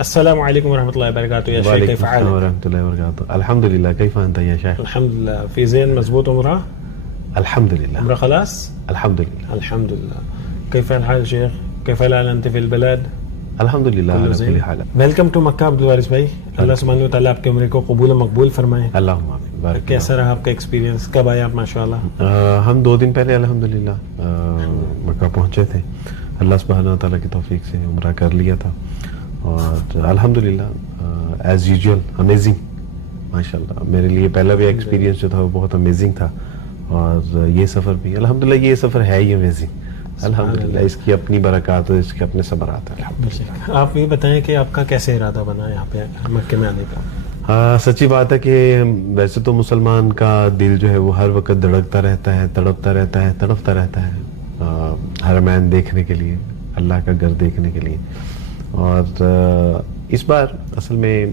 السلام عليكم ورحمة الله وبركاته يا شيخ، كيف حالك؟ ورحمة الله وبركاته. الحمد لله، كيف أنت يا شيخ؟ الحمد لله. في زين مزبوط عمرة؟ الحمد لله. عمرة خلاص؟ الحمد لله. الحمد لله. كيف الحال شيخ؟ كيف الحال أنت في البلد؟ الحمد للہ كل زين. ویلکم ٹو مکہ عبد الوارث بھائی. اللہ سبحانہ وتعالیٰ آپ کے عمرے کو قبول و مقبول فرمائے. اللہم آمین. بارک. کیسا رہا آپ کا ایکسپیرینس؟ کب آئے آپ ماشاءاللہ؟ ہم 2 دن پہلے الحمدللہ مکہ پہنچے تھے. اللہ سبحانہ وتعالیٰ کی توفیق سے عمرہ کر لیا تھا اور الحمدللہ ایز یوزول امیزنگ ماشاءاللہ. میرے لیے پہلا بھی ایکسپیرینس جو تھا وہ بہت امیزنگ تھا اور یہ سفر بھی الحمدللہ یہ سفر ہے ہی امیزنگ الحمدللہ. اس کی اپنی برکات اور اس کے اپنے ثمرات ہیں. آپ یہ بتائیں کہ آپ کا کیسے ارادہ بنا یہاں پہ مکے میں آنے کا؟ سچی بات ہے کہ ویسے تو مسلمان کا دل جو ہے وہ ہر وقت دھڑکتا رہتا ہے، تڑپتا رہتا ہے، تڑپتا رہتا ہے حرمین دیکھنے کے لیے، اللہ کا گھر دیکھنے کے لیے. اور اس بار اصل میں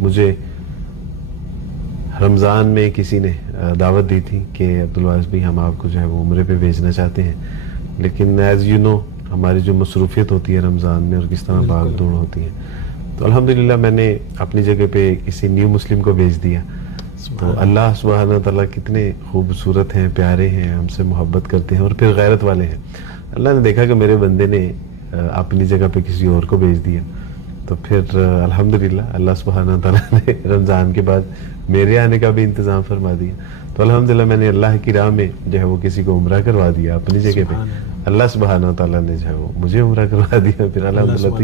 مجھے رمضان میں کسی نے دعوت دی تھی کہ عبد الوارث بھائی ہم آپ کو جو ہے وہ عمرے پہ بھیجنا چاہتے ہیں، لیکن ایز یو نو ہماری جو مصروفیت ہوتی ہے رمضان میں اور کس طرح بھاگ دوڑ ہوتی ہے، تو الحمدللہ میں نے اپنی جگہ پہ کسی نیو مسلم کو بھیج دیا. تو اللہ سبحانہ وتعالیٰ کتنے خوبصورت ہیں، پیارے ہیں، ہم سے محبت کرتے ہیں اور پھر غیرت والے ہیں. اللہ نے دیکھا کہ میرے بندے نے اپنی جگہ پہ کسی اور کو بھیج دیا، تو پھر الحمدللہ اللہ سبحانہ وتعالیٰ نے رمضان کے بعد میرے آنے کا بھی انتظام فرما دیا. تو الحمدللہ میں نے اللہ کی راہ میں جو ہے وہ کسی کو عمرہ کروا دیا اپنی جگہ پہ. اللہ سبحانہ وتعالیٰ نے جو ہے وہ مجھے عمرہ کروا دیا پھر الحمدللہ. تو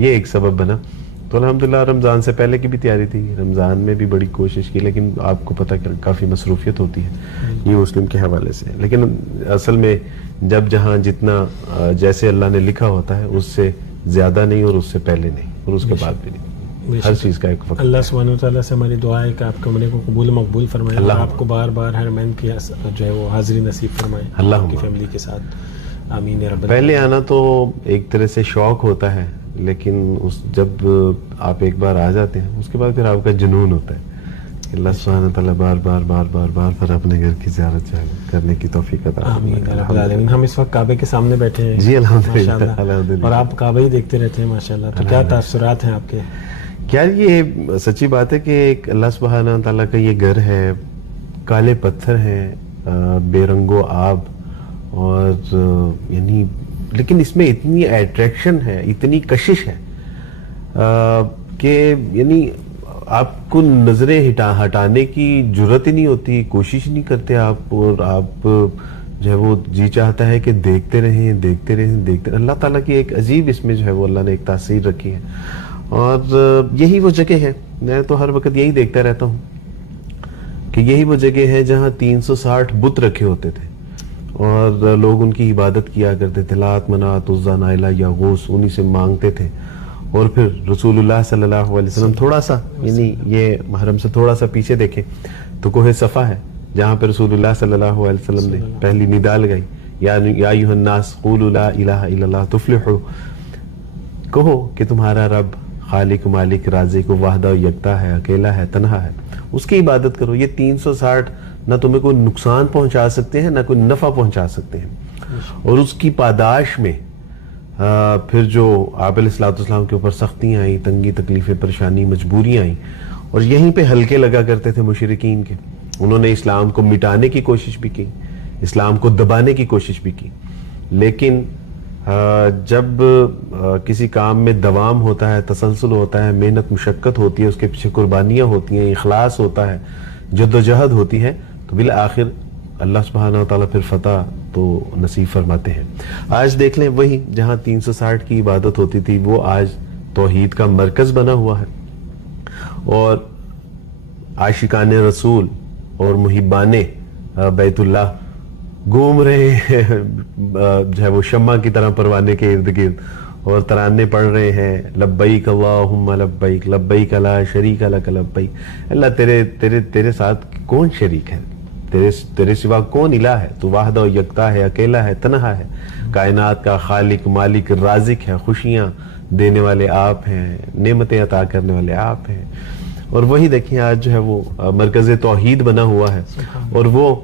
یہ ایک سبب بنا. تو الحمدللہ رمضان سے پہلے کی بھی تیاری تھی، رمضان میں بھی بڑی کوشش کی، لیکن آپ کو پتہ کہ کافی مصروفیت ہوتی ہے یہ مسلم کے حوالے سے. لیکن اصل میں جب جہاں جتنا جیسے اللہ نے لکھا ہوتا ہے اس سے زیادہ نہیں اور اس سے پہلے نہیں اور اس کے بعد بھی نہیں. ہر چیز کا ایک وقت. اللہ سبحانہ وتعالیٰ سے ہماری دعا ہے کہ آپ کے عمرے کو قبول و مقبول فرمائے، اللہ آپ کو بار بار حرمین کی جو ہے وہ حاضری نصیب فرمائے اللہ کی فیملی کے ساتھ. آمین رب. پہلے آنا تو ایک طرح سے شوق ہوتا ہے، لیکن جب آپ ایک بار آ جاتے ہیں اس کے بعد پھر آپ کا جنون ہوتا ہے. اللہ سبحانہ تعالیٰ بار بار بار بار بار پھر اپنے گھر کی زیارت کرنے کی توفیق عطا فرمائے. ہم اس وقت کعبے کے سامنے بیٹھے ہیں. جی الحمدللہ. اور آپ کعبہ ہی دیکھتے رہتے ہیں ماشاءاللہ. تو کیا تاثرات ہیں آپ کے؟ کیا یہ سچی بات ہے کہ ایک اللہ سبحانہ تعالیٰ کا یہ گھر ہے، کالے پتھر ہیں، بے رنگ و آب، اور یعنی لیکن اس میں اتنی اٹریکشن ہے، اتنی کشش ہے کہ یعنی آپ کو نظریں ہٹانے کی جرت ہی نہیں ہوتی، کوشش نہیں کرتے آپ، اور آپ جو ہے وہ جی چاہتا ہے کہ دیکھتے رہیں دیکھتے رہیں دیکھتے رہیں. اللہ تعالیٰ کی ایک عجیب اس میں جو ہے وہ اللہ نے ایک تاثیر رکھی ہے. اور یہی وہ جگہ ہے، میں تو ہر وقت یہی دیکھتا رہتا ہوں کہ یہی وہ جگہ ہے جہاں 360 بت رکھے ہوتے تھے اور لوگ ان کی عبادت کیا کرتے تھے. لات، منات، عزیٰ، نائلہ، یغوث، انہی سے مانگتے تھے. اور پھر رسول اللہ صلی اللہ علیہ وسلم تھوڑا سا یعنی یہ محرم سے تھوڑا سا پیچھے دیکھیں تو کوہ صفا ہے جہاں پہ رسول اللہ صلی اللہ علیہ وسلم نے پہلی ندا لگائی، یا ایھا الناس قولوا لا الہ الا اللہ تفلحوا. کہو کہ تمہارا رب خالق، مالک، رازق، وحدہ و یکتا ہے، اکیلا ہے، تنہا ہے، اس کی عبادت کرو. یہ 360 نہ تمہیں کوئی نقصان پہنچا سکتے ہیں نہ کوئی نفع پہنچا سکتے ہیں. اور اس کی پاداش میں پھر جو آپ علیہ الصلوۃ والسلام کے اوپر سختیاں آئیں، تنگی، تکلیفیں، پریشانی، مجبوریاں آئیں، اور یہیں پہ حلقے لگا کرتے تھے مشرکین کے. انہوں نے اسلام کو مٹانے کی کوشش بھی کی، اسلام کو دبانے کی کوشش بھی کی، لیکن جب کسی کام میں دوام ہوتا ہے، تسلسل ہوتا ہے، محنت مشقت ہوتی ہے، اس کے پیچھے قربانیاں ہوتی ہیں، اخلاص ہوتا ہے، جدوجہد ہوتی ہے، تو بالآخر اللہ سبحانہ وتعالیٰ پھر فتح تو نصیب فرماتے ہیں. آج دیکھ لیں وہی جہاں 360 کی عبادت ہوتی تھی وہ آج توحید کا مرکز بنا ہوا ہے، اور عاشقان رسول اور محبان بیت اللہ گھوم رہے ہیں جو ہے وہ شمع کی طرح پروانے کے ارد گرد، اور ترانے پڑھ رہے ہیں لبیک اللہم لبیک لبیک لا شریک لک لبیک. اللہ تیرے ساتھ کون شریک ہے، تیرے سوا کون الہ ہے، تو وحدہ و یکتا ہے، اکیلا ہے، تنہا ہے، کائنات کا خالق، مالک، رازق ہے، خوشیاں دینے والے آپ ہیں، نعمتیں عطا کرنے والے آپ ہیں. اور وہی دیکھیں آج جو ہے وہ مرکز توحید بنا ہوا ہے. اور وہ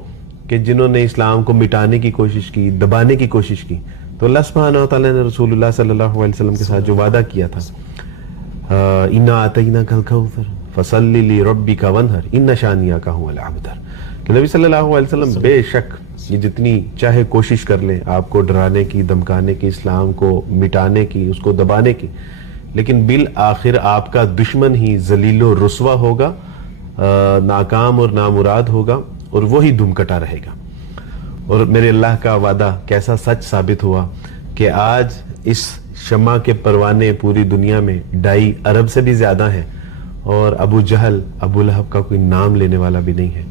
کہ جنہوں نے اسلام کو مٹانے کی کوشش کی، دبانے کی کوشش کی، تو اللہ سبحانہ وتعالیٰ نے رسول اللہ صلی اللہ علیہ وسلم کے ساتھ جو وعدہ کیا تھا اِنَّا أَعْطَيْنَاكَ الْكَوْثَرَ فَصَلِّ لِرَبِّكَ وَانْحَرْ إِنَّ شَانِئَكَ هُوَ الْأَبْتَرُ کہ نبی صلی اللہ علیہ وسلم بے شک یہ جتنی چاہے کوشش کر لیں آپ کو ڈرانے کی، دھمکانے کی، اسلام کو مٹانے کی، اس کو دبانے کی، لیکن بالآخر آپ کا دشمن ہی ذلیل و رسوا ہوگا، ناکام اور نامراد ہوگا، اور وہی دم کٹا رہے گا۔ اور میرے اللہ کا وعدہ کیسا سچ ثابت ہوا کہ آج اس شمع کے پروانے پوری دنیا میں 2.5 ارب سے بھی زیادہ ہیں، اور ابو جہل، ابو لہب کا کوئی نام لینے والا بھی نہیں ہے۔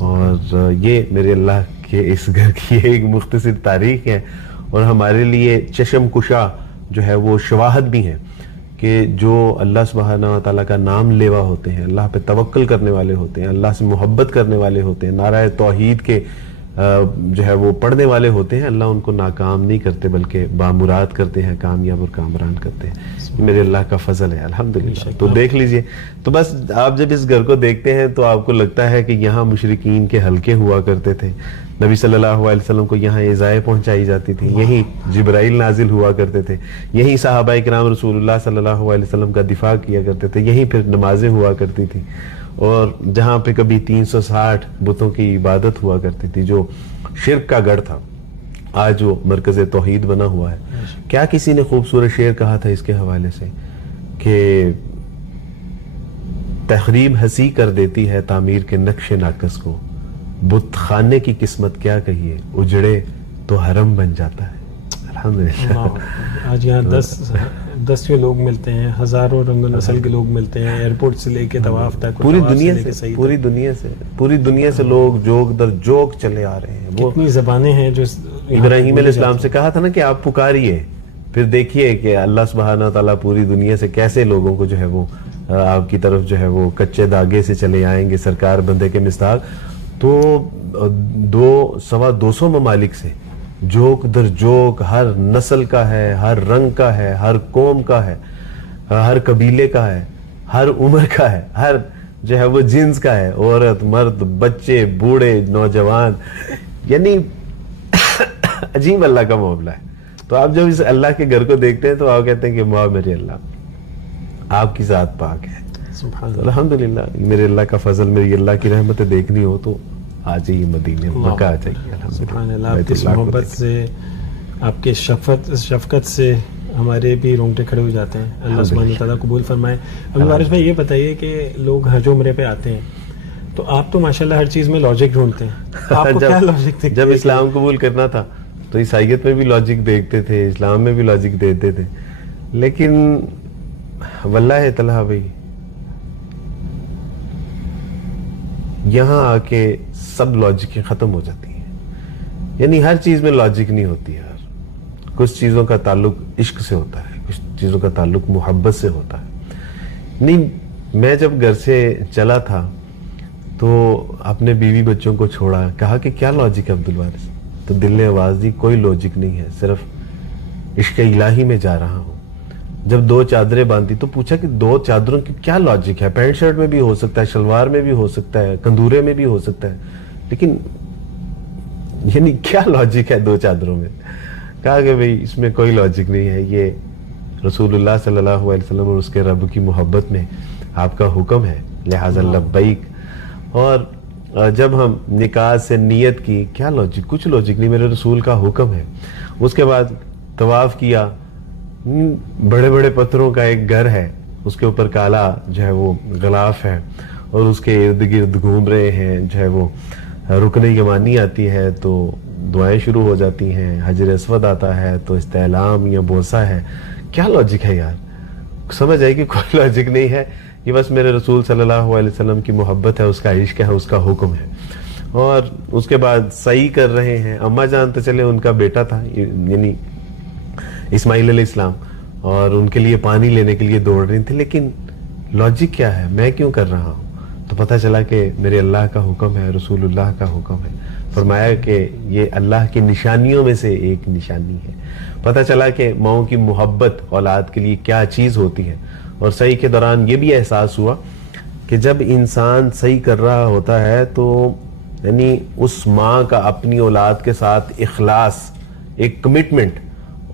اور یہ میرے اللہ کے اس گھر کی ایک مختصر تاریخ ہے، اور ہمارے لیے چشم کشا جو ہے وہ شواہد بھی ہیں کہ جو اللہ سبحانہ وتعالیٰ کا نام لیوا ہوتے ہیں، اللہ پہ توکل کرنے والے ہوتے ہیں، اللہ سے محبت کرنے والے ہوتے ہیں، نعرہ توحید کے جو ہے وہ پڑھنے والے ہوتے ہیں، اللہ ان کو ناکام نہیں کرتے بلکہ بامراد کرتے ہیں، کامیاب اور کامران کرتے ہیں۔ یہ میرے اللہ کا فضل ہے الحمدللہ۔ تو دیکھ لیجئے، تو بس آپ جب اس گھر کو دیکھتے ہیں تو آپ کو لگتا ہے کہ یہاں مشرکین کے حلقے ہوا کرتے تھے، نبی صلی اللہ علیہ وسلم کو یہاں ایذائیں پہنچائی جاتی تھی، یہی جبرائیل نازل ہوا کرتے تھے، یہی صحابہ کرام رسول اللہ صلی اللہ علیہ وسلم کا دفاع کیا کرتے تھے، یہی پھر نمازیں ہوا کرتی تھی، اور جہاں پہ کبھی 360 بتوں کی عبادت ہوا کرتی تھی جو شرک کا گڑھ تھا، آج وہ مرکز توحید بنا ہوا ہے۔ کیا کسی نے خوبصورت شعر کہا تھا اس کے حوالے سے کہ تخریب ہنسی کر دیتی ہے تعمیر کے نقش ناقص کو، بت خانے کی قسمت کیا کہیے، اجڑے تو حرم بن جاتا ہے۔ الحمدللہ آج یہاں 10 لوگ ملتے ہیں، ہزاروں رنگ و نسل کے لوگ ملتے ہیں، ایئرپورٹ سے لے کے طواف تک، پوری دنیا سے لوگ جوگ در جوگ چلے آ رہے ہیں۔ وہ کتنی زبانیں ہیں جو ابراہیم علیہ السلام سے کہا تھا نا کہ آپ پکاریے، پھر دیکھیے کہ اللہ سبحانہ تعالیٰ پوری دنیا سے کیسے لوگوں کو جو ہے وہ آپ کی طرف جو ہے وہ کچے داغے سے چلے آئیں گے، سرکار بندے کے مصداق۔ تو 200 ممالک سے جوک در جوک، ہر نسل کا ہے، ہر رنگ کا ہے، ہر قوم کا ہے، ہر قبیلے کا ہے، ہر عمر کا ہے، ہر جو ہے وہ جنس کا ہے، عورت مرد بچے بوڑھے نوجوان، یعنی عجیب اللہ کا معاملہ ہے۔ تو آپ جب اس اللہ کے گھر کو دیکھتے ہیں تو آپ کہتے ہیں کہ واہ میرے اللہ، آپ کی ذات پاک ہے۔ الحمدللہ میرے اللہ کا فضل، میری اللہ کی رحمتیں دیکھنی ہو تو آ جائیے مدینے، مکہ آ جائیے۔ سبحان اللہ، آپ کی محبت سے، آپ کے شفقت سے ہمارے بھی رونگٹے کھڑے ہو جاتے ہیں۔ اللہ سبحانہ تعالیٰ قبول فرمائے۔ ابھی وارث بھائی یہ بتائیے کہ لوگ حج عمرے پہ آتے ہیں تو آپ تو ماشاءاللہ ہر چیز میں لاجک ڈھونڈتے ہیں، آپ کو کیا لاجک دیکھتے ہیں؟ جب اسلام قبول کرنا تھا تو عیسائیت میں بھی لاجک دیکھتے تھے، اسلام میں بھی لاجک دیتے تھے، لیکن واللہ تعالیٰ بھائی یہاں آ کے سب لاجکیں ختم ہو جاتی ہیں۔ یعنی ہر چیز میں لاجک نہیں ہوتی یار، کچھ چیزوں کا تعلق عشق سے ہوتا ہے، کچھ چیزوں کا تعلق محبت سے ہوتا ہے۔ نہیں، میں جب گھر سے چلا تھا تو اپنے بیوی بچوں کو چھوڑا، کہا کہ کیا لاجک ہے عبدالوارث؟ تو دل نے آواز دی کوئی لاجک نہیں ہے، صرف عشق الہی میں جا رہا ہوں۔ جب 2 چادریں باندھی تو پوچھا کہ 2 چادروں کی کیا لاجک ہے؟ پینٹ شرٹ میں بھی ہو سکتا ہے، شلوار میں بھی ہو سکتا ہے، کندورے میں بھی ہو سکتا ہے، لیکن یعنی کیا لاجک ہے 2 چادروں میں؟ کہا کہ بھئی اس میں کوئی لاجک نہیں ہے، یہ رسول اللہ صلی اللہ علیہ وسلم اور اس کے رب کی محبت میں آپ کا حکم ہے، لہذا لبیک۔ اور جب ہم نکاح سے نیت کی، کیا لاجک؟ کچھ لاجک نہیں، میرے رسول کا حکم ہے۔ اس کے بعد طواف کیا، بڑے بڑے پتھروں کا ایک گھر ہے، اس کے اوپر کالا جو ہے وہ غلاف ہے، اور اس کے ارد گرد گھوم رہے ہیں جو ہے وہ رکن یمانی آتی ہے تو دعائیں شروع ہو جاتی ہیں، حجر اسود آتا ہے تو استعلام یا بوسہ ہے۔ کیا لاجک ہے یار؟ سمجھ آئے کہ کوئی لاجک نہیں ہے، یہ بس میرے رسول صلی اللہ علیہ وسلم کی محبت ہے، اس کا عشق ہے، اس کا حکم ہے۔ اور اس کے بعد سعی کر رہے ہیں، اما جان تو چلے ان کا بیٹا تھا یعنی اسماعیل علیہ السلام، اور ان کے لیے پانی لینے کے لیے دوڑ رہی تھی، لیکن لاجک کیا ہے؟ میں کیوں کر رہا ہوں؟ تو پتہ چلا کہ میرے اللہ کا حکم ہے، رسول اللہ کا حکم ہے۔ فرمایا کہ یہ اللہ کی نشانیوں میں سے ایک نشانی ہے۔ پتہ چلا کہ ماؤں کی محبت اولاد کے لیے کیا چیز ہوتی ہے۔ اور صحیح کے دوران یہ بھی احساس ہوا کہ جب انسان صحیح کر رہا ہوتا ہے تو یعنی اس ماں کا اپنی اولاد کے ساتھ اخلاص، ایک کمٹمنٹ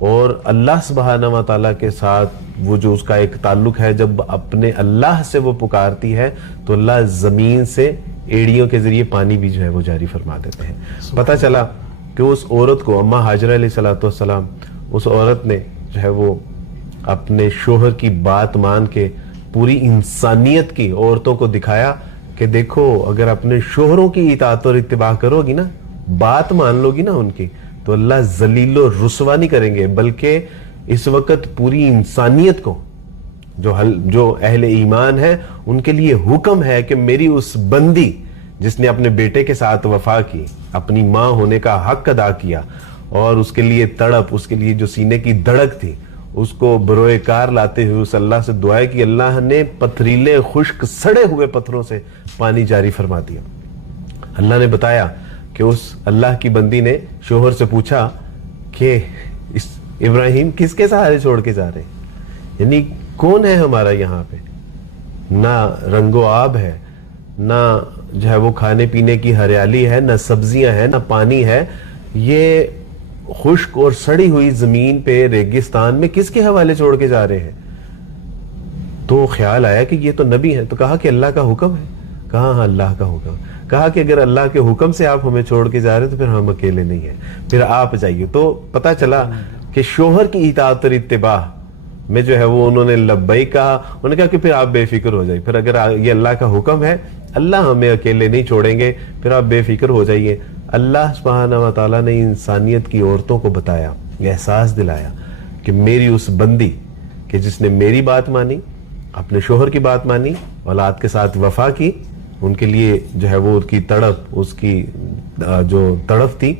اور اللہ سبحانہ و تعالیٰ کے ساتھ وہ جو اس کا ایک تعلق ہے، جب اپنے اللہ سے وہ پکارتی ہے تو اللہ زمین سے ایڑیوں کے ذریعے پانی بھی جو ہے وہ جاری فرما دیتے ہیں. پتہ چلا کہ اس عورت کو، اماں ہاجرہ علیہ السلام، اس عورت نے جو ہے وہ اپنے شوہر کی بات مان کے پوری انسانیت کی عورتوں کو دکھایا کہ دیکھو اگر اپنے شوہروں کی اطاعت اور اتباع کرو گی نا، بات مان لو گی نا ان کی، تو اللہ ذلیل و رسوا نہیں کریں گے، بلکہ اس وقت پوری انسانیت کو جو اہل ایمان ہے ان کے لیے حکم ہے کہ میری اس بندی جس نے اپنے بیٹے کے ساتھ وفا کی، اپنی ماں ہونے کا حق ادا کیا، اور اس کے لیے تڑپ، اس کے لیے جو سینے کی دھڑک تھی، اس کو بروئے کار لاتے ہوئے اس اللہ سے دعائیں کی، اللہ نے پتھریلے خشک سڑے ہوئے پتھروں سے پانی جاری فرما دیا. اللہ نے بتایا کہ اس اللہ کی بندی نے شوہر سے پوچھا کہ ابراہیم کس کے سہارے چھوڑ کے جا رہے ہیں، یعنی کون ہے ہمارا یہاں پہ، نہ رنگ و آب ہے، نہ جو ہے وہ کھانے پینے کی ہریالی ہے، نہ سبزیاں ہیں، نہ پانی ہے، یہ خشک اور سڑی ہوئی زمین پہ ریگستان میں کس کے حوالے چھوڑ کے جا رہے ہیں. تو خیال آیا کہ یہ تو نبی ہیں، تو کہا کہ اللہ کا حکم ہے. کہا ہاں اللہ کا حکم. کہا کہ اگر اللہ کے حکم سے آپ ہمیں چھوڑ کے جا رہے ہیں تو پھر ہم اکیلے نہیں ہیں، پھر آپ جائیے. تو پتہ چلا کہ شوہر کی اطاعت اور اتباع میں جو ہے وہ انہوں نے لبیک کہا. انہوں نے کہا کہ پھر آپ بے فکر ہو جائیے، پھر اگر یہ اللہ کا حکم ہے، اللہ ہمیں اکیلے نہیں چھوڑیں گے، پھر آپ بے فکر ہو جائیے. اللہ سبحانہ و تعالیٰ نے انسانیت کی عورتوں کو بتایا، یہ احساس دلایا کہ میری اس بندی کہ جس نے میری بات مانی، اپنے شوہر کی بات مانی، اولاد کے ساتھ وفا کی، ان کے لیے جو ہے وہ اس کی تڑپ، اس کی جو تڑپ تھی،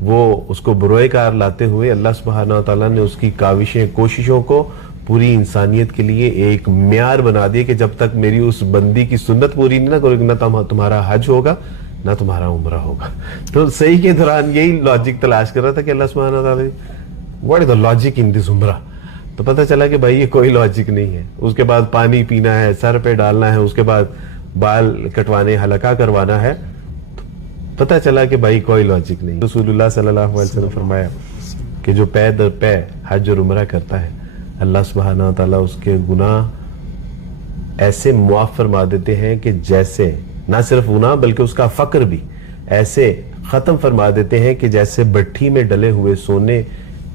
وہ اس کو بروئے کار لاتے ہوئے اللہ سبحانہ و تعالیٰ نے اس کی کاوشیں، کوششوں کو پوری انسانیت کے لیے ایک معیار بنا دیا کہ جب تک میری اس بندی کی سنت پوری نہیں نہ کرو گے، نہ تمہارا حج ہوگا نہ تمہارا عمرہ ہوگا. تو صحیح کے دوران یہی لاجک تلاش کر رہا تھا کہ اللہ سبحانہ وتعالی what is the logic in دس عمرہ. تو پتہ چلا کہ بھائی یہ کوئی لاجک نہیں ہے. اس کے بعد پانی پینا ہے، سر پہ ڈالنا ہے، اس کے بعد بال کٹوانے، حلقہ کروانا ہے. پتہ چلا کہ بھائی کوئی لاجک نہیں. رسول اللہ صلی اللہ علیہ وسلم فرمایا کہ جو پے در پے حج اور عمرہ کرتا ہے، اللہ سبحانہ وتعالی اس کے گناہ ایسے معاف فرما دیتے ہیں کہ جیسے نہ صرف گناہ بلکہ اس کا فقر بھی ایسے ختم فرما دیتے ہیں کہ جیسے بٹھی میں ڈلے ہوئے سونے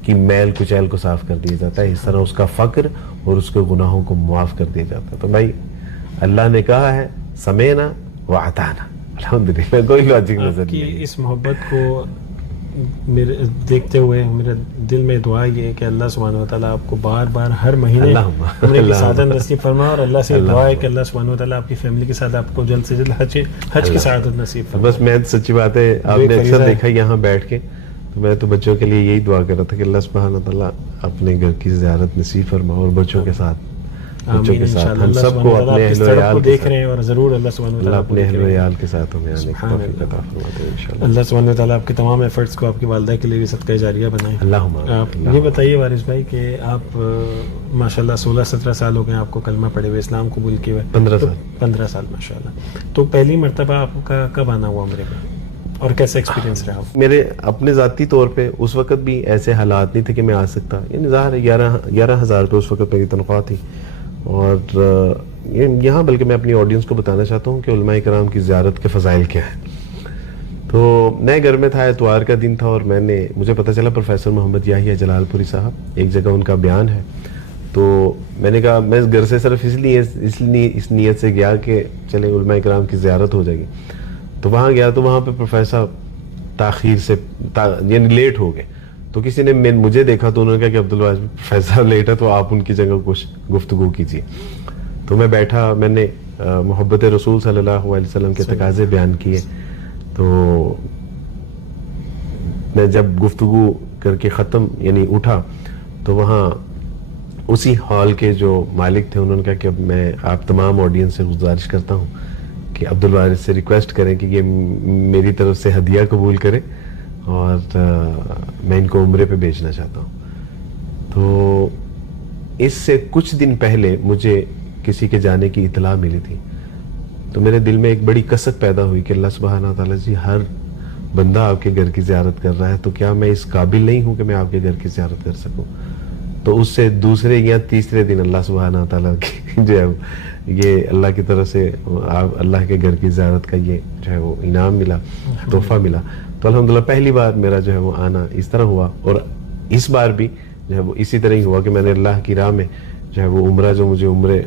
کی میل کچیل کو صاف کر دیا جاتا ہے، اس طرح اس کا فقر اور اس کے گناہوں کو معاف کر دیا جاتا ہے. تو بھائی اللہ نے کہا ہے سمینا و اطعنا، الحمدللہ کوئی لاجک نظر نہیں. کی اس محبت کو میرے دیکھتے ہوئے میرے دل میں دعا یہ ہے کہ اللہ سبحانہ و تعالیٰ آپ کو بار بار ہر مہینے عمرے کی سعادت نصیب فرما، اور اللہ سے دعا ہے کہ اللہ سبحانہ و تعالیٰ آپ کی فیملی کے ساتھ آپ کو جلد سے جلد حج کی سعادت نصیب فرما. بس میں سچی بات ہے، آپ نے اکثر دیکھا یہاں بیٹھ کے، تو میں تو بچوں کے لیے یہی دعا کر رہا تھا کہ اللہ سبحانہ و تعالیٰ اپنے گھر کی زیارت نصیب فرما، اور بچوں کے ساتھ ہم سب کو اپنے اہل و عیال کو دیکھ رہے ہیں، اور ضرور اللہ سبحانہ وتعالیٰ اپنے اہل و عیال کے ساتھ ہمیں آنے کی توفیق عطا فرماتے ہیں انشاءاللہ. اللہ سبحانہ وتعالیٰ آپ کے تمام ایفرٹس کو آپ کی والدہ کے لیے بھی صدقہ جاریہ بنائیں. آپ یہ بتائیے وارث بھائی کہ آپ ماشاءاللہ 16-17 سال ہو گئے آپ کو کلمہ پڑھے ہوئے، اسلام قبول کیے ہوئے. 15 سال ماشاءاللہ. تو پہلی مرتبہ آپ کا کب آنا ہوا عمرے میں اور کیسا ایکسپیرینس رہا؟ میرے اپنے ذاتی طور پہ اس وقت بھی ایسے حالات نہیں تھے کہ میں آ سکتا. یعنی ظاہر 11,000 روپے اس وقت میری تنخواہ تھی. اور یہاں بلکہ میں اپنی آڈینس کو بتانا چاہتا ہوں کہ علماء کرام کی زیارت کے فضائل کیا ہیں. تو نئے گھر میں تھا، اتوار کا دن تھا، اور مجھے پتہ چلا پروفیسر محمد یحییٰ جلال پوری صاحب ایک جگہ ان کا بیان ہے. تو میں نے کہا میں اس گھر سے صرف اس نیت سے گیا کہ چلے علماء کرام کی زیارت ہو جائے گی. تو وہاں گیا تو وہاں پہ پروفیسر تاخیر سے یعنی لیٹ ہو گئے. تو کسی نے مجھے دیکھا تو انہوں نے کہا کہ عبدالواحد پروفیسر لیٹ ہے تو آپ ان کی جگہ کچھ گفتگو کیجیے. تو میں بیٹھا، میں نے محبت رسول صلی اللہ علیہ وسلم کے تقاضے بیان کیے. تو میں جب گفتگو کر کے ختم یعنی اٹھا تو وہاں اسی ہال کے جو مالک تھے انہوں نے کہا کہ اب میں آپ تمام آڈینس سے گزارش کرتا ہوں کہ عبدالواحد سے ریکویسٹ کریں کہ یہ میری طرف سے ہدیہ قبول کرے اور میں ان کو عمرے پہ بھیجنا چاہتا ہوں. تو اس سے کچھ دن پہلے مجھے کسی کے جانے کی اطلاع ملی تھی. تو میرے دل میں ایک بڑی کسک پیدا ہوئی کہ اللہ سبحانہ تعالیٰ جی ہر بندہ آپ کے گھر کی زیارت کر رہا ہے تو کیا میں اس قابل نہیں ہوں کہ میں آپ کے گھر کی زیارت کر سکوں؟ تو اس سے دوسرے یا تیسرے دن اللہ سبحانہ تعالیٰ کی جو ہے یہ اللہ کی طرف سے اللہ کے گھر کی زیارت کا یہ جو ہے وہ انعام ملا، تحفہ ملا. تو الحمدللہ پہلی بار میرا جو ہے وہ آنا اس طرح ہوا، اور اس بار بھی جو ہے وہ اسی طرح ہی ہوا کہ میں نے اللہ کی راہ میں جو ہے وہ عمرہ، جو مجھے عمرے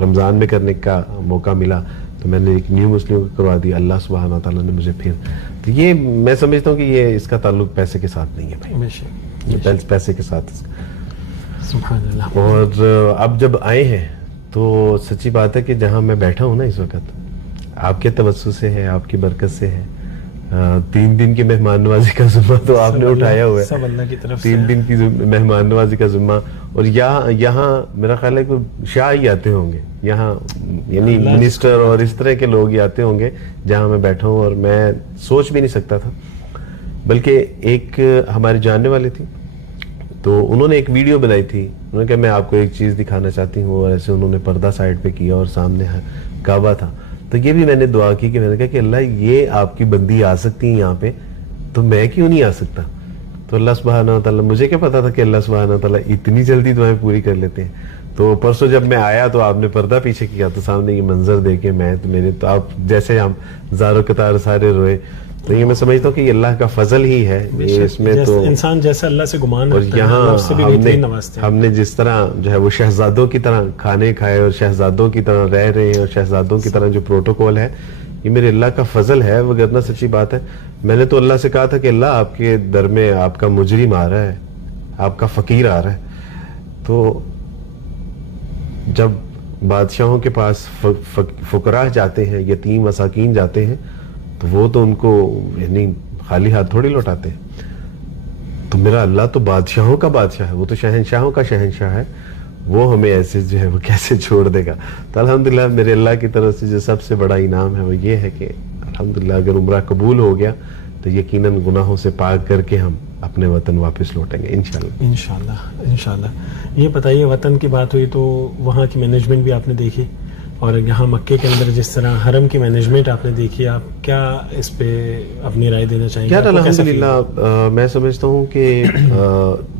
رمضان میں کرنے کا موقع ملا تو میں نے ایک نیو مسلم کو کروا دیا. اللہ سبحانہ تعالیٰ نے مجھے پھر، تو یہ میں سمجھتا ہوں کہ یہ اس کا تعلق پیسے کے ساتھ نہیں ہے بھائی، یہ پیسے کے ساتھ سبحان اللہ. اور اب جب آئے ہیں تو سچی بات ہے کہ جہاں میں بیٹھا ہوں نا اس وقت، آپ کے توسط سے ہے، آپ کی برکت سے ہے. 3 دن کی مہمان نوازی کا ذمہ تو آپ نے اٹھایا ہوا ہے، سب اللہ کی طرف سے. 3 دن کی مہمان نوازی کا ذمہ. اور یہاں میرا خیال ہے کہ شاہ ہی آتے ہوں گے یہاں، یعنی منسٹر اور اس طرح کے لوگ ہی آتے ہوں گے جہاں میں بیٹھا ہوں. اور میں سوچ بھی نہیں سکتا تھا. بلکہ ایک ہماری جاننے والی تھی تو انہوں نے ایک ویڈیو بنائی تھی، انہوں نے کہا میں آپ کو ایک چیز دکھانا چاہتی ہوں، اور ایسے انہوں نے پردہ سائڈ پہ کیا اور سامنے کعبہ تھا. تو یہ بھی میں نے دعا کی کہ میں نے کہا کہ اللہ یہ آپ کی بندی آ سکتی ہیں یہاں پہ تو میں کیوں نہیں آ سکتا. تو اللہ سبحانہ و تعالیٰ، مجھے کیا پتا تھا کہ اللہ سبحانہ و تعالیٰ اتنی جلدی دعائیں پوری کر لیتے ہیں. تو پرسوں جب میں آیا تو آپ نے پردہ پیچھے کیا تو سامنے یہ منظر دیکھے میرے تو آپ جیسے ہم زارو قطار سارے روئے. تو یہ میں سمجھتا ہوں کہ یہ اللہ کا فضل ہی ہے. اس میں تو انسان جیسا اللہ سے گمان اور رکھتا ہے، یہاں اس سے بھی بہترین نوازتے ہیں. ہم نے جس طرح جو ہے وہ شہزادوں کی طرح کھانے کھائے اور شہزادوں کی طرح رہ رہے ہیں، اور شہزادوں کی طرح جو پروٹوکول ہے یہ میرے اللہ کا فضل ہے. وگرنہ سچی بات ہے میں نے تو اللہ سے کہا تھا کہ اللہ آپ کے در میں آپ کا مجرم آ رہا ہے، آپ کا فقیر آ رہا ہے. تو جب بادشاہوں کے پاس فقراء جاتے ہیں، یتیم مساکین جاتے ہیں تو وہ تو ان کو یعنی خالی ہاتھ تھوڑی لوٹاتے ہیں. تو میرا اللہ تو بادشاہوں کا بادشاہ ہے، وہ تو شہنشاہوں کا شہنشاہ ہے، وہ ہمیں ایسے جو ہے وہ کیسے چھوڑ دے گا. تو الحمدللہ میرے اللہ کی طرف سے جو سب سے بڑا انعام ہے وہ یہ ہے کہ الحمدللہ اگر عمرہ قبول ہو گیا تو یقیناً گناہوں سے پاک کر کے ہم اپنے وطن واپس لوٹیں گے انشاءاللہ. یہ بتائیے، وطن کی بات ہوئی تو وہاں کی مینجمنٹ بھی آپ نے دیکھی، اور یہاں مکے کے اندر جس طرح حرم کی مینجمنٹ آپ نے دیکھی، آپ کیا اس پہ اپنی رائے دینا چاہیں گے؟ یار الحمدللہ میں سمجھتا ہوں کہ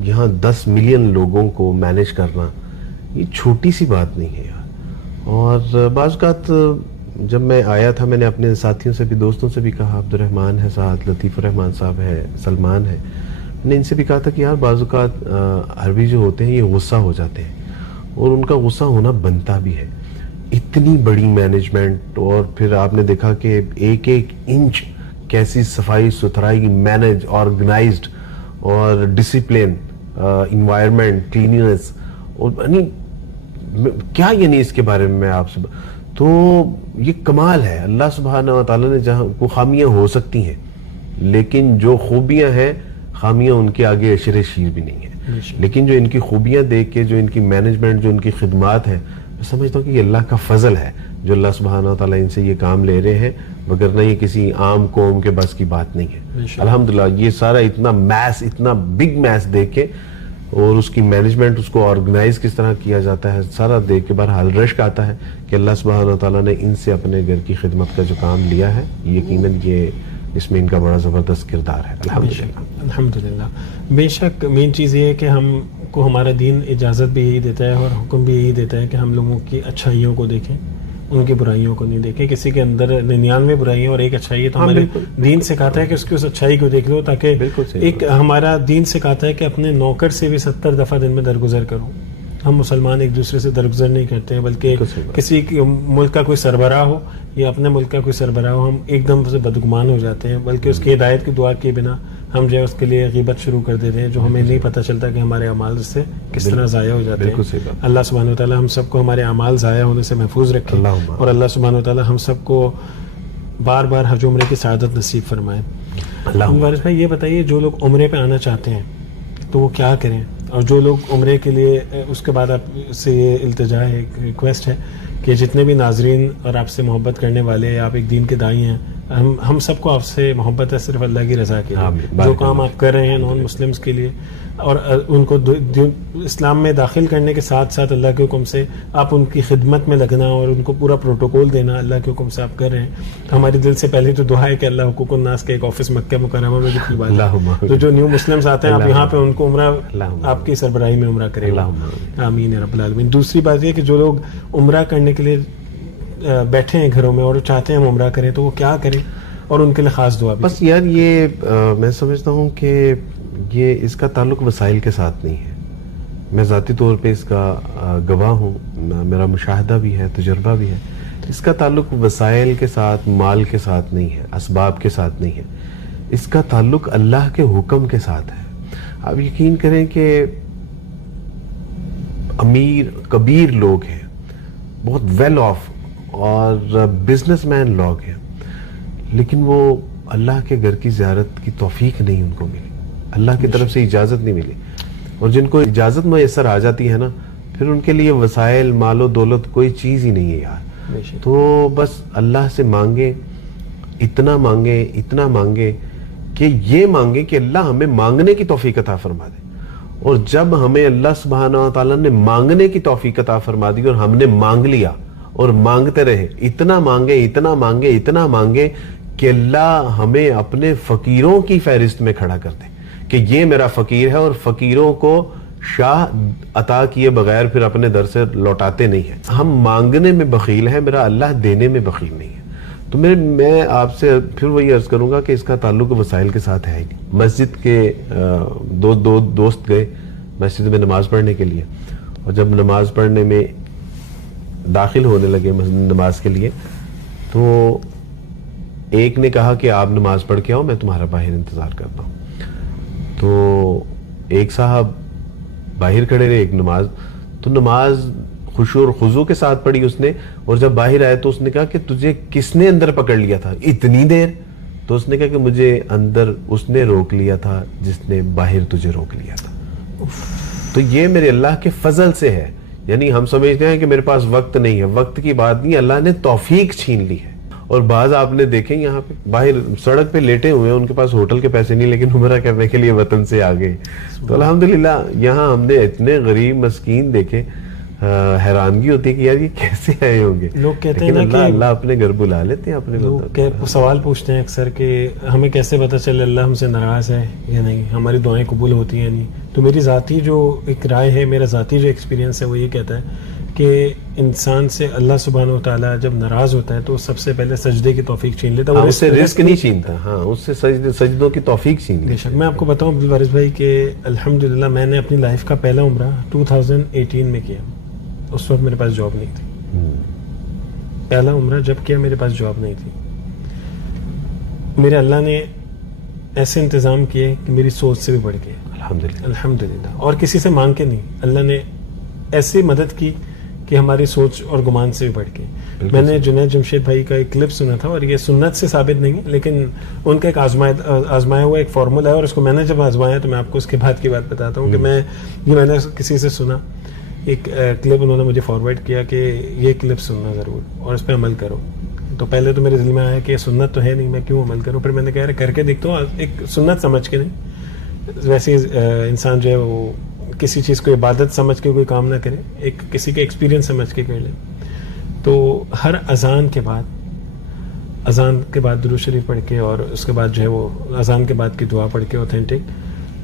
یہاں 10 ملین لوگوں کو مینج کرنا یہ چھوٹی سی بات نہیں ہے یار. اور بعض اوقات جب میں آیا تھا میں نے اپنے ساتھیوں سے بھی، دوستوں سے بھی کہا، عبد الرحمن ہے ساتھ، لطیف الرحمن صاحب ہے، سلمان ہے، میں نے ان سے بھی کہا تھا کہ یار بعض اوقات عربی جو ہوتے ہیں یہ غصہ ہو جاتے ہیں، اور ان کا غصہ ہونا بنتا بھی ہے. اتنی بڑی مینجمنٹ، اور پھر آپ نے دیکھا کہ ایک انچ کیسی صفائی ستھرائی، مینج، آرگنائزڈ اور ڈسپلن، انوائرمنٹ، کلیننس، اور کیا یعنی اس کے بارے میں آپ سے تو یہ کمال ہے. اللہ سبحانہ و تعالیٰ نے جہاں کو خامیاں ہو سکتی ہیں لیکن جو خوبیاں ہیں خامیاں ان کے آگے عشر شیر بھی نہیں ہیں. لیکن جو ان کی خوبیاں دیکھ کے، جو ان کی مینجمنٹ، جو ان کی خدمات ہیں، میں سمجھتا ہوں کہ یہ اللہ کا فضل ہے جو اللہ سبحانہ و تعالیٰ ان سے یہ کام لے رہے ہیں، وگرنہ یہ کسی عام قوم کے بس کی بات نہیں ہے. الحمدللہ یہ سارا اتنا میس، اتنا بگ میس دیکھ کے، اور اس کی مینجمنٹ، اس کو آرگنائز کس طرح کیا جاتا ہے، سارا دیکھ کے بہرحال رشک آتا ہے کہ اللہ سبحانہ و تعالیٰ نے ان سے اپنے گھر کی خدمت کا جو کام لیا ہے، یقیناً یہ اس میں ان کا بڑا زبردست کردار ہے. الحمدللہ. بے شک مین چیز یہ ہے کہ ہم کو ہمارا دین اجازت بھی یہی دیتا ہے اور حکم بھی یہی دیتا ہے کہ ہم لوگوں کی اچھائیوں کو دیکھیں، ان کی برائیوں کو نہیں دیکھیں. کسی کے اندر 99 برائیاں اور ایک اچھائی ہے تو ہمارے دین سکھاتا ہے کہ اس اچھائی کو دیکھ لو، تاکہ ایک ہمارا دین سکھاتا ہے کہ اپنے نوکر سے بھی 70 دفعہ دن میں درگزر کرو. ہم مسلمان ایک دوسرے سے درگزر نہیں کرتے ہیں، بلکہ کسی ملک کا کوئی سربراہ ہو یا اپنے ملک کا کوئی سربراہ ہو، ہم ایک دم سے بدگمان ہو جاتے ہیں، بلکہ اس کی ہدایت کی دعا کے بنا ہم جو ہے اس کے لیے غیبت شروع کر دیتے ہیں، جو ہمیں نہیں پتہ چلتا کہ ہمارے اعمال سے کس طرح ضائع ہو جاتے ہیں. اللہ سبحانہ وتعالی ہم سب کو ہمارے اعمال ضائع ہونے سے محفوظ رکھے، اور اللہ سبحانہ وتعالی ہم سب کو بار بار حج عمرے کی سعادت نصیب فرمائے. وارث بھائی یہ بتائیے، جو لوگ عمرے پہ آنا چاہتے ہیں تو وہ کیا کریں؟ اور جو لوگ عمرے کے لیے، اس کے بعد آپ سے یہ التجا ہے، ایک ریکویسٹ ہے کہ جتنے بھی ناظرین اور آپ سے محبت کرنے والے، آپ ایک دین کے داعی ہیں، ہم سب کو آپ سے محبت ہے صرف اللہ کی رضا کے لیے. جو کام آپ کر رہے ہیں نان مسلمس کے لیے اور ان کو اسلام میں داخل کرنے کے ساتھ ساتھ اللہ کے حکم سے آپ ان کی خدمت میں لگنا اور ان کو پورا پروٹوکول دینا اللہ کے حکم سے آپ کر رہے ہیں. ہمارے دل سے پہلے تو دعا ہے کہ اللہ حقوق الناس کے ایک آفس مکہ مکرمہ میں بھی کھلوا دے, تو جو نیو مسلمس آتے ہیں آپ یہاں پہ ان کو عمرہ آپ کی سربراہی میں عمرہ کرے. آمین یا رب العالمین. دوسری بات یہ کہ جو لوگ عمرہ کرنے کے لیے بیٹھے ہیں گھروں میں اور چاہتے ہیں ہم عمرہ کریں تو وہ کیا کریں, اور ان کے لیے خاص دعا بھی. بس یار یہ میں سمجھتا ہوں کہ یہ اس کا تعلق وسائل کے ساتھ نہیں ہے. میں ذاتی طور پہ اس کا گواہ ہوں, میرا مشاہدہ بھی ہے, تجربہ بھی ہے. اس کا تعلق وسائل کے ساتھ, مال کے ساتھ نہیں ہے, اسباب کے ساتھ نہیں ہے. اس کا تعلق اللہ کے حکم کے ساتھ ہے. آپ یقین کریں کہ امیر کبیر لوگ ہیں, بہت ویل آف اور بزنس مین لوگ ہیں, لیکن وہ اللہ کے گھر کی زیارت کی توفیق نہیں ان کو ملی, اللہ کی طرف سے اجازت نہیں ملی. اور جن کو اجازت میسر آ جاتی ہے نا, پھر ان کے لیے وسائل, مال و دولت کوئی چیز ہی نہیں ہے یار. تو بس اللہ سے مانگے, اتنا مانگے, اتنا مانگے کہ یہ مانگے کہ اللہ ہمیں مانگنے کی توفیق عطا فرما دے. اور جب ہمیں اللہ سبحانہ و تعالیٰ نے مانگنے کی توفیق عطا فرما دی اور ہم نے مانگ لیا اور مانگتے رہے, اتنا مانگے, اتنا مانگے, اتنا مانگے کہ اللہ ہمیں اپنے فقیروں کی فہرست میں کھڑا کر دے کہ یہ میرا فقیر ہے, اور فقیروں کو شاہ عطا کیے بغیر پھر اپنے در سے لوٹاتے نہیں ہیں. ہم مانگنے میں بخیل ہیں, میرا اللہ دینے میں بخیل نہیں ہے. تو میں آپ سے پھر وہی عرض کروں گا کہ اس کا تعلق وسائل کے ساتھ ہے ہی نہیں. مسجد کے دو دوست گئے مسجد میں نماز پڑھنے کے لیے, اور جب نماز پڑھنے میں داخل ہونے لگے نماز کے لیے, تو ایک نے کہا کہ آپ نماز پڑھ کے آؤ, میں تمہارا باہر انتظار کرتا ہوں. تو ایک صاحب باہر کھڑے رہے, ایک تو نماز خشوع اور خضوع کے ساتھ پڑھی اس نے, اور جب باہر آئے تو اس نے کہا کہ تجھے کس نے اندر پکڑ لیا تھا اتنی دیر؟ تو اس نے کہا کہ مجھے اندر اس نے روک لیا تھا جس نے باہر تجھے روک لیا تھا. تو یہ میرے اللہ کے فضل سے ہے. یعنی ہم سمجھتے ہیں کہ میرے پاس وقت نہیں ہے, وقت کی بات نہیں, اللہ نے توفیق چھین لی ہے. اور بعض آپ نے دیکھیں یہاں پہ باہر سڑک پہ لیٹے ہوئے ہیں, ان کے پاس ہوٹل کے پیسے نہیں, لیکن عمرہ کرنے کے لیے وطن سے آ گئے. تو الحمدللہ یہاں ہم نے اتنے غریب مسکین دیکھے, حیرانگی ہوتی ہے کہ یار یہ کیسے آئے ہوں گے. لوگ کہتے ہیں نا اللہ اپنے گھر بلا لیتے ہیں اپنے لوگ سوال پوچھتے ہیں اکثر کہ ہمیں کیسے پتہ چلے اللہ ہم سے ناراض ہے یا نہیں, ہماری دعائیں قبول ہوتی ہیں نہیں. تو میری ذاتی جو ایک رائے ہے, میرا ذاتی جو ایکسپیرینس ہے وہ یہ کہتا ہے کہ انسان سے اللہ سبحانہ و تعالیٰ جب ناراض ہوتا ہے تو سب سے پہلے سجدے کی توفیق چھین لیتا ہے. اس سے رزق نہیں چھینتا, ہاں اس سے سجدوں کی توفیق چھین لیتا. بے شک. میں آپ کو بتاؤں عبدالوارث بھائی کہ الحمدللہ میں نے اپنی لائف کا پہلا عمرہ 2018 میں کیا. اس وقت میرے پاس جاب نہیں تھی. پہلا عمرہ جب کیا میرے پاس جاب نہیں تھی. میرے اللہ نے ایسے انتظام کیے کہ میری سوچ سے بھی بڑھ گئے الحمدللہ. اور کسی سے مانگ کے نہیں, اللہ نے ایسی مدد کی کہ ہماری سوچ اور گمان سے بھی بڑھ گئی. میں نے جنید جمشید بھائی کا ایک کلپ سنا تھا, اور یہ سنت سے ثابت نہیں ہے لیکن ان کا ایک آزمایا ہوا ایک فارمولا ہے, اور اس کو میں نے جب آزمایا تو میں آپ کو اس کے بعد کی بات بتاتا ہوں کہ میں نے کسی سے سنا ایک کلپ, انہوں نے مجھے فارورڈ کیا کہ یہ کلپ سننا ضرور اور اس پہ عمل کرو. تو پہلے تو میرے دل میں آیا کہ سنت تو ہے نہیں, میں کیوں عمل کروں. پھر میں نے کہا کر کے دیکھتا ہوں, ایک سنت سمجھ کے نہیں, ویسے انسان جو ہے وہ کسی چیز کو عبادت سمجھ کے کوئی کام نہ کرے, ایک کسی کا ایکسپیرینس سمجھ کے کر لے. تو ہر اذان کے بعد درود شریف پڑھ کے, اور اس کے بعد جو ہے وہ اذان کے بعد کی دعا پڑھ کے اوتھینٹک,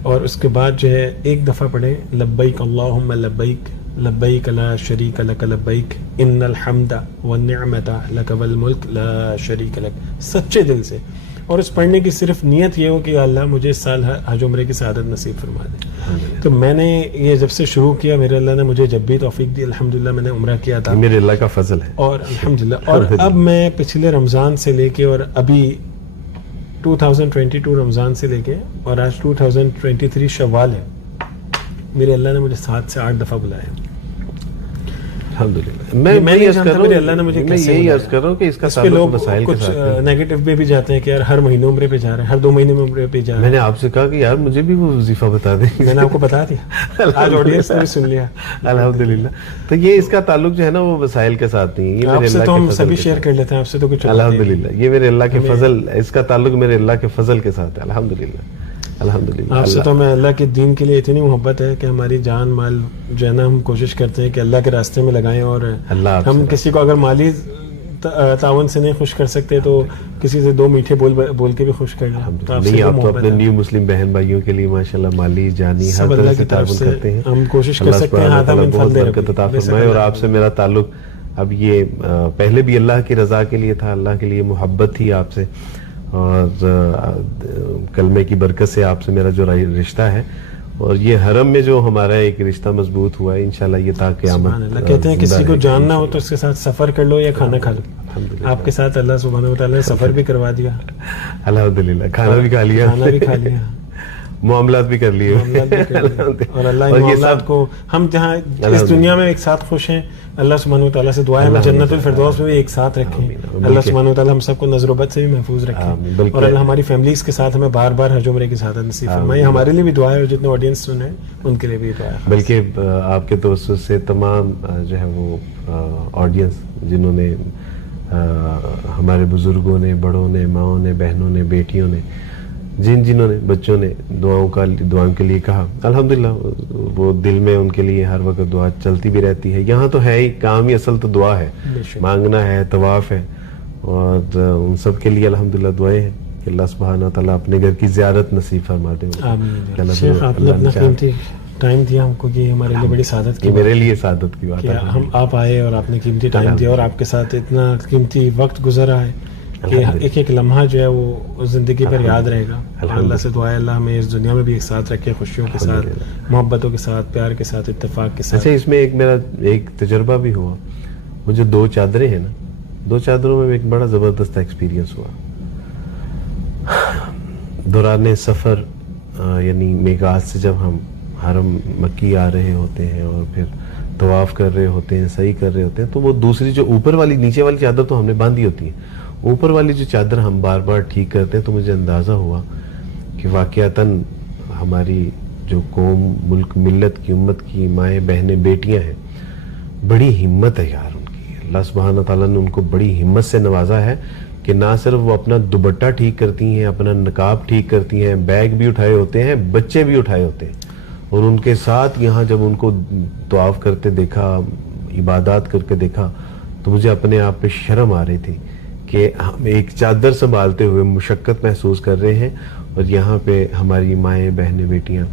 اور اس کے بعد جو ہے ایک دفعہ پڑھیں لبیک اللہم لبیک لبیک لا شریک لک لبیک ان الحمد والنعمت لک والملک لا شریک لک, سچے دل سے. اور اس پڑھنے کی صرف نیت یہ ہو کہ اللہ مجھے اس سال حج عمرے کی سعادت نصیب فرما دے. تو میں نے یہ جب سے شروع کیا, میرے اللہ نے مجھے جب بھی توفیق دی الحمدللہ میں نے عمرہ کیا تھا, میرے اللہ کا فضل ہے. اور الحمدللہ, اور اب میں پچھلے رمضان سے لے کے اور ابھی 2022 رمضان سے لے کے اور آج 2023 شوال ہے, میرے اللہ نے مجھے 7 سے 8 دفعہ بلایا. الحمدللہ میں نہیں جانتا، میرے اللہ نے مجھے میں یہی عرض کر رہا ہوں کہ اس کا تعلق مسائل کے کچھ ساتھ نیگیٹو وے بھی جاتے ہیں کہ یار ہر مہینے عمرے پہ جا رہے ہیں، ہر 2 مہینے میں عمرے پہ جا رہے میں ہیں. نے آپ سے کہا کہ یار مجھے بھی وہ وظیفہ بتا دیں. میں نے آپ کو بتا دیا، آج آڈینس نے بھی سن لیا. الحمدللہ. تو یہ اس کا تعلق جو ہے نا وہ وسائل کے ساتھ نہیں ہے، یہ آپ میرے سے اللہ تو ہم کے فضل سبھی کے شیئر ساتھ. کر لیتے ہیں، آپ سے تو کچھ الحمدللہ یہ میرے اللہ کے فضل، اس کا تعلق میرے اللہ کے فضل کے ساتھ ہے. الحمدللہ الحمدللہ. آپ سے تو ہمیں اللہ کے دین کے لیے اتنی محبت ہے کہ ہماری جان مال جو ہے نا ہم کوشش کرتے ہیں کہ اللہ کے راستے میں لگائیں، اور اللہ ہم کسی کو اگر مالی تعاون سے نہیں خوش کر سکتے تو کسی سے 2 میٹھے بول کے بھی خوش کر لیں. تو نہیں، آپ تو اپنے نیو مسلم بہن بھائیوں کے لیے ماشاءاللہ مالی جانی ہر سب طرح اللہ سے کی طرف تعاون سے کرتے ہیں. ہم کوشش کر اللہ سکتے ہیں، سبحانہ ہاتھ وتعالیٰ ہم بہت پھل دے برکت عطا فرمائے. اور آپ سے میرا تعلق اب یہ پہلے بھی اللہ کی رضا کے لیے تھا، اللہ کے لیے محبت تھی آپ سے، اور کلمے کی برکت سے آپ سے میرا جو رشتہ ہے، اور یہ حرم میں جو ہمارا ایک رشتہ مضبوط ہوا ہے انشاءاللہ یہ تا قیامت. کہتے ہیں کسی کو جاننا ہو تو اس کے ساتھ سفر کر لو یا کھانا کھا لو. آپ کے ساتھ اللہ سبحانہ وتعالیٰ نے سفر بھی کروا دیا، الحمدللہ. کھانا بھی کھا لیا، معاملات بھی کر لیے، اور اللہ ان معاملات کو ہم جہاں اس دنیا میں ایک ساتھ خوش ہیں، اللہ سبحانہ وتعالیٰ سے دعا ہے ہم جنت الفردوس میں بھی ایک ساتھ رکھیں. اللہ سبحانہ وتعالیٰ ہم سب کو نظر و بد سے بھی محفوظ رکھیں، اور اللہ ہماری فیملیز کے ساتھ ہمیں بار بار حج عمرے کی سعادت نصیب فرمائے. ہمارے لیے بھی دعا ہے، اور جتنے آڈینس سن ہیں ان کے لیے بھی دعا ہے. بلکہ آپ کے توسط سے تمام جو ہے وہ آڈینس جنہوں نے ہمارے بزرگوں نے، بڑوں نے، ماؤں نے، بہنوں نے، بیٹیوں نے، جنہوں نے، بچوں نے دعاؤں کے لیے کہا، الحمدللہ وہ دل میں ان کے لیے ہر وقت دعا چلتی بھی رہتی ہے. یہاں تو ہے ہی کام ہی اصل تو دعا ہے، مانگنا ہے، طواف ہے، اور ان سب کے لیے الحمدللہ دعائیں ہیں کہ اللہ سبحانہ تعالیٰ اپنے گھر کی زیارت نصیب فرما دے. شیخ آپ نے اپنا قیمتی ٹائم دیا ہم کو، کہ ہمارے لیے بڑی سعادت کی، میرے لیے سعادت کی بات ہے. ہم آپ آئے اور آپ نے قیمتی ٹائم دیا، اور آپ کے ساتھ اتنا قیمتی وقت گزرا ہے کہ ایک ایک لمحہ جو ہے وہ زندگی پر یاد رہے گا. اللہ سے دعا ہے اللہ ہمیں اس دنیا میں بھی ایک ساتھ رکھے، خوشیوں کے ساتھ، محبتوں کے ساتھ، پیار کے ساتھ، اتفاق کے ساتھ. اچھا، اس میں ایک میرا ایک تجربہ بھی ہوا. وہ جو 2 چادریں ہیں نا، 2 چادروں میں ایک بڑا زبردست ایکسپیرینس ہوا. دوران سفر یعنی میقات سے جب ہم حرم مکی آ رہے ہوتے ہیں اور پھر طواف کر رہے ہوتے ہیں، صحیح کر رہے ہوتے ہیں، تو وہ دوسری جو اوپر والی، نیچے والی چادر تو ہم نے باندھی ہوتی ہے، اوپر والی جو چادر ہم بار بار ٹھیک کرتے ہیں، تو مجھے اندازہ ہوا کہ واقعتاً ہماری جو قوم، ملک، ملت کی، امت کی مائیں، بہنیں، بیٹیاں ہیں، بڑی ہمت ہے یار ان کی. اللہ سبحانہ تعالیٰ نے ان کو بڑی ہمت سے نوازا ہے کہ نہ صرف وہ اپنا دوپٹہ ٹھیک کرتی ہیں، اپنا نقاب ٹھیک کرتی ہیں، بیگ بھی اٹھائے ہوتے ہیں، بچے بھی اٹھائے ہوتے ہیں، اور ان کے ساتھ یہاں جب ان کو طواف کرتے دیکھا، عبادات کر کے دیکھا، تو مجھے اپنے آپ پہ شرم آ رہی تھی کہ ہم ایک چادر سنبھالتے ہوئے مشقت محسوس کر رہے ہیں، اور یہاں پہ ہماری مائیں، بہنیں، بیٹیاں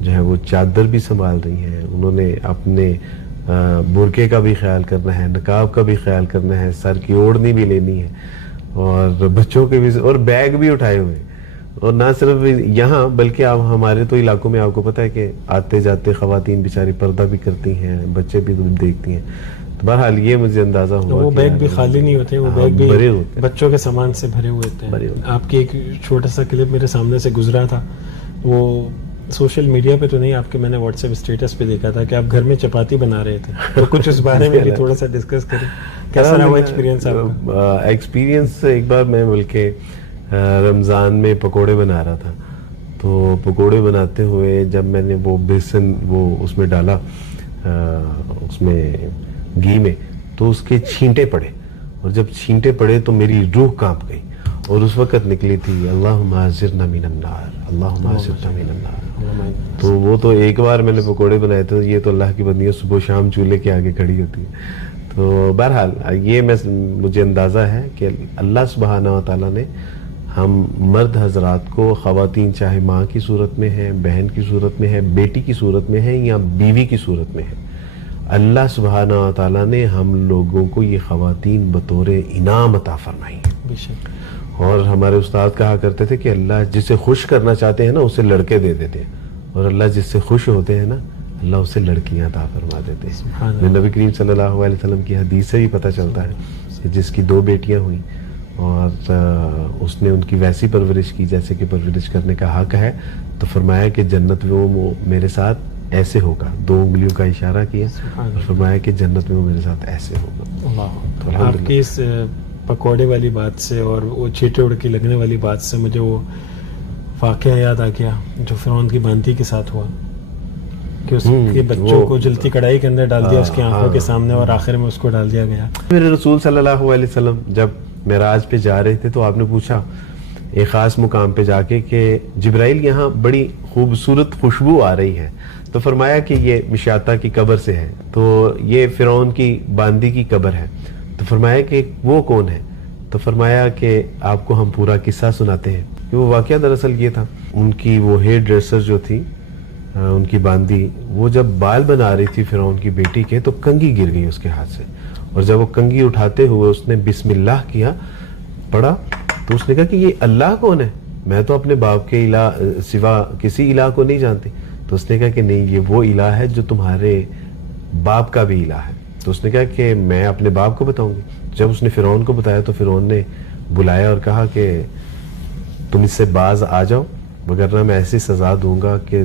جو ہے وہ چادر بھی سنبھال رہی ہیں. انہوں نے اپنے برقعے کا بھی خیال کرنا ہے، نقاب کا بھی خیال کرنا ہے، سر کی اوڑھنی بھی لینی ہے، اور بچوں کے بھی، اور بیگ بھی اٹھائے ہوئے. اور نہ صرف یہاں بلکہ اب ہمارے تو علاقوں میں آپ کو پتہ ہے کہ آتے جاتے خواتین بیچاری پردہ بھی کرتی ہیں، بچے بھی دیکھتی ہیں. تو بہرحال یہ مجھے اندازہ ہوا وہ بیگ بھی خالی نہیں ہوتے، وہ بیگ بھی بچوں کے سامان سے بھرے ہوئے ہوتے ہیں. آپ کی ایک چھوٹا سا کلپ میرے سامنے سے گزرا تھا، وہ سوشل میڈیا پہ تو نہیں، آپ کے میں نے واٹس ایپ اسٹیٹس پہ دیکھا تھا کہ آپ گھر میں چپاتی بنا رہے تھے. تو کچھ اس بارے میں بھی تھوڑا سا ڈسکس کریں، کیسا رہا وہ ایکسپیرینس آپ کا؟ ایکسپیرینس ایک بار میں بلکہ رمضان میں پکوڑے بنا رہا تھا، تو پکوڑے بناتے ہوئے جب میں نے وہ بیسن وہ اس میں ڈالا، اس میں گھی میں، تو اس کے چھینٹے پڑے، اور جب چھینٹے پڑے تو میری روح کانپ گئی، اور اس وقت نکلی تھی اللہم اجرنا من النار، اللہم اجرنا من النار. تو وہ تو ایک بار میں نے پکوڑے بنائے تھے. یہ تو اللہ کی بندیاں صبح شام چولہے کے آگے کھڑی ہوتی ہے. تو بہرحال یہ مجھے اندازہ ہے کہ اللہ سبحانہ و تعالیٰ نے ہم مرد حضرات کو، خواتین چاہے ماں کی صورت میں ہے، بہن کی صورت میں ہے، بیٹی کی صورت میں ہے، یا بیوی کی صورت میں ہے، اللہ سبحانہ و تعالیٰ نے ہم لوگوں کو یہ خواتین بطور انعام عطا فرمائی ہیں. اور ہمارے استاد کہا کرتے تھے کہ اللہ جسے خوش کرنا چاہتے ہیں نا اسے لڑکے دے دیتے ہیں، اور اللہ جس سے خوش ہوتے ہیں نا اللہ اسے لڑکیاں عطا فرما دیتے ہیں. نبی کریم صلی اللہ علیہ وسلم کی حدیث سے بھی پتہ چلتا ہے کہ جس کی 2 بیٹیاں ہوئیں اور اس نے ان کی ویسی پرورش کی جیسے کہ پرورش کرنے کا حق ہے، تو فرمایا کہ جنت وہ میرے ساتھ ایسے ہوگا, 2 انگلیوں کا اشارہ کیا اور فرمایا کہ جنت میں وہ میرے ساتھ ایسے ہوگا. اللہ, آپ کی اس پکوڑے والی بات سے اور وہ چیٹے اڑ کی لگنے والی بات سے مجھے وہ واقعہ یاد آ گیا جو فرعون کی باندھی کے ساتھ ہوا کہ اس کے بچوں کو جلتی کڑائی کے اندر ڈال دیا اس کی آنکھوں کے سامنے اور آخر میں اس کو ڈال دیا گیا. میرے رسول صلی اللہ علیہ وسلم جب معراج پہ جا رہے تھے تو آپ نے پوچھا ایک خاص مقام پہ جا کے کہ جبرائیل یہاں بڑی خوبصورت خوشبو آ رہی ہے, تو فرمایا کہ یہ مشاطہ کی قبر سے ہے, تو یہ فرعون کی باندھی کی قبر ہے. تو فرمایا کہ وہ کون ہے؟ تو فرمایا کہ آپ کو ہم پورا قصہ سناتے ہیں. وہ واقعہ دراصل یہ تھا, ان کی وہ ہیئر ڈریسر جو تھی ان کی باندھی, وہ جب بال بنا رہی تھی فرعون کی بیٹی کے تو کنگھی گر گئی اس کے ہاتھ سے, اور جب وہ کنگھی اٹھاتے ہوئے اس نے بسم اللہ کیا, پڑھا, تو اس نے کہا کہ یہ اللہ کون ہے؟ میں تو اپنے باپ کے سوا کسی الہ کو نہیں جانتی. تو اس نے کہا کہ نہیں, یہ وہ الہ ہے جو تمہارے باپ کا بھی الہ ہے. تو اس نے کہا کہ میں اپنے باپ کو بتاؤں گی. جب اس نے فرعون کو بتایا تو فرعون نے بلایا اور کہا کہ تم اس سے باز آ جاؤ وگرنہ میں ایسی سزا دوں گا کہ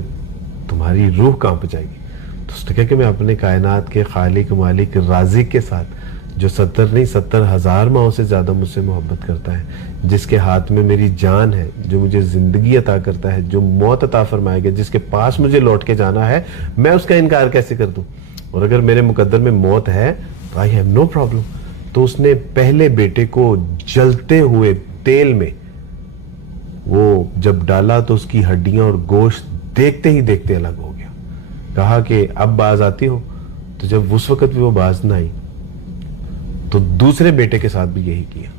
تمہاری روح کانپ جائے گی. تو اس نے کہا کہ میں اپنے کائنات کے خالق مالک رازق کے ساتھ جو 70,000 ماہوں سے زیادہ مجھ سے محبت کرتا ہے, جس کے ہاتھ میں میری جان ہے, جو مجھے زندگی عطا کرتا ہے, جو موت عطا فرمائے گا, جس کے پاس مجھے لوٹ کے جانا ہے, میں اس کا انکار کیسے کر دوں؟ اور اگر میرے مقدر میں موت ہے تو آئی ہیو نو پرابلم. تو اس نے پہلے بیٹے کو جلتے ہوئے تیل میں وہ جب ڈالا تو اس کی ہڈیاں اور گوشت دیکھتے ہی دیکھتے الگ ہو گیا. کہا کہ اب باز آتی ہو؟ تو جب اس وقت بھی وہ باز نہ آئی تو دوسرے بیٹے کے ساتھ بھی یہی کیا.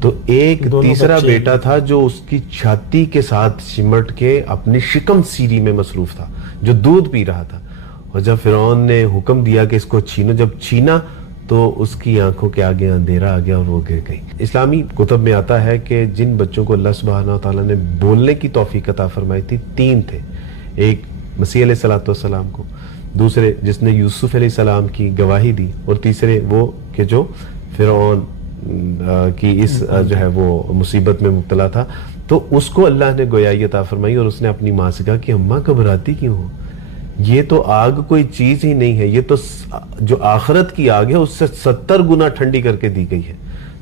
تو ایک تیسرا بیٹا تھا جو اس کی چھاتی کے ساتھ سمٹ کے اپنی شکم سیری میں مصروف تھا, جو دودھ پی رہا تھا. اور جب فرعون نے حکم دیا کہ اس کو چھینو, جب چھینا تو اس کی آنکھوں کے آگے اندھیرا آ گیا اور وہ گر گئی. اسلامی کتب میں آتا ہے کہ جن بچوں کو اللہ سبحانہ و تعالیٰ نے بولنے کی توفیق عطا فرمائی تھی 3 تھے. ایک مسیح علیہ السلام کو, دوسرے جس نے یوسف علیہ السلام کی گواہی دی, اور تیسرے وہ کہ جو فرعون کی اس جو ہے وہ مصیبت میں مبتلا تھا. تو اس کو اللہ نے گویائی عطا فرمائی اور اس نے اپنی ماں سے کہا کہ اماں گھبراتی کیوں ہو؟ یہ تو آگ کوئی چیز ہی نہیں ہے, یہ تو جو آخرت کی آگ ہے اس سے 70 گنا ٹھنڈی کر کے دی گئی ہے.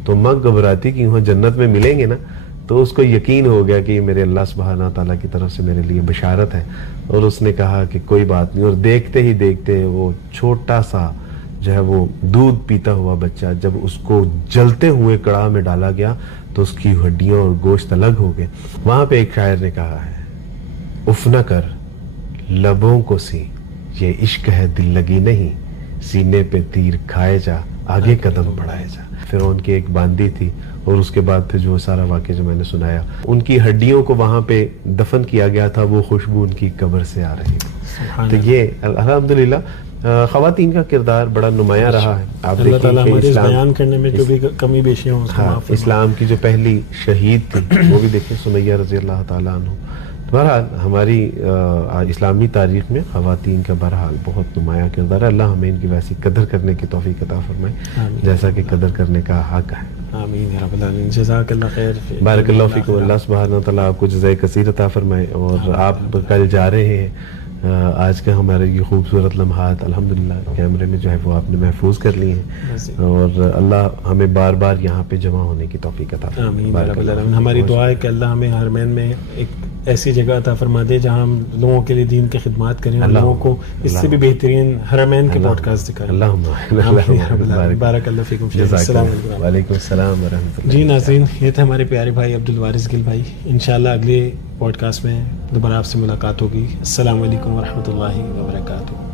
تو اماں گھبراتی کیوں ہو؟ جنت میں ملیں گے نا. تو اس کو یقین ہو گیا کہ یہ میرے اللہ سبحانہ تعالیٰ کی طرف سے میرے لیے بشارت ہے. اور اس نے کہا کہ کوئی بات نہیں. اور دیکھتے ہی دیکھتے وہ چھوٹا سا جو ہے وہ دودھ پیتا ہوا بچہ جب اس کو جلتے ہوئے کڑاہ میں ڈالا گیا تو اس کی ہڈیاں اور گوشت الگ ہو گئے. وہاں پہ ایک شاعر نے کہا ہے, اف نہ کر لبوں کو سی, یہ عشق ہے دل لگی نہیں, سینے پہ تیر کھائے جا, آگے قدم بڑھائے جا. فرعون کی ایک باندھی تھی اور اس کے بعد پھر جو سارا واقعہ جو میں نے سنایا, ان کی ہڈیوں کو وہاں پہ دفن کیا گیا تھا, وہ خوشبو ان کی قبر سے آ رہی تھی. تو یہ الحمدللہ خواتین کا کردار بڑا نمایاں رہا ہے. آپ اللہ تعالیٰ ہمارے اس بیان کرنے میں جو بھی کمی بیشیاں ہوں, اسلام کی جو پہلی شہید تھی وہ بھی دیکھیں, سمیہ رضی اللہ تعالیٰ عنہ. بہرحال ہماری اسلامی تاریخ میں خواتین کا بہرحال بہت نمایاں کردار ہے. اللہ ہمیں ان کی ویسی قدر کرنے کی توفیق عطا فرمائے جیسا کہ قدر کرنے کا حق ہے. آمین یا رب العالمین. جزاک اللہ خیر. بارک اللہ فیکم. اللہ سبحانہ وتعالیٰ آپ کو جزائے کثیر عطا فرمائے. اور آپ کل جا رہے ہیں, آج کا ہمارے یہ خوبصورت لمحات الحمدللہ کیمرے میں جو ہے وہ آپ نے محفوظ کر لیے ہیں, اور اللہ ہمیں بار بار یہاں پہ جمع ہونے کی توفیق عطا فرمائے. آمین یا رب العالمین. ہماری دعا ہے کہ اللہ ہمیں حرمین میں ایک ایسی جگہ عطا فرما دے جہاں ہم لوگوں کے لیے دین کی خدمات کریں, لوگوں کو اس سے بھی بہترین حرمین کے پوڈ کاسٹ دکھائیں. بارک اللہ فیکم. السلام علیکم. وعلیکم السلام ورحمۃ اللہ. جی ناظرین, یہ تھے ہمارے پیارے بھائی عبدالوارث گل بھائی. انشاءاللہ اگلے پوڈ کاسٹ میں دوبارہ آپ سے ملاقات ہوگی. السلام علیکم ورحمۃ اللہ وبرکاتہ.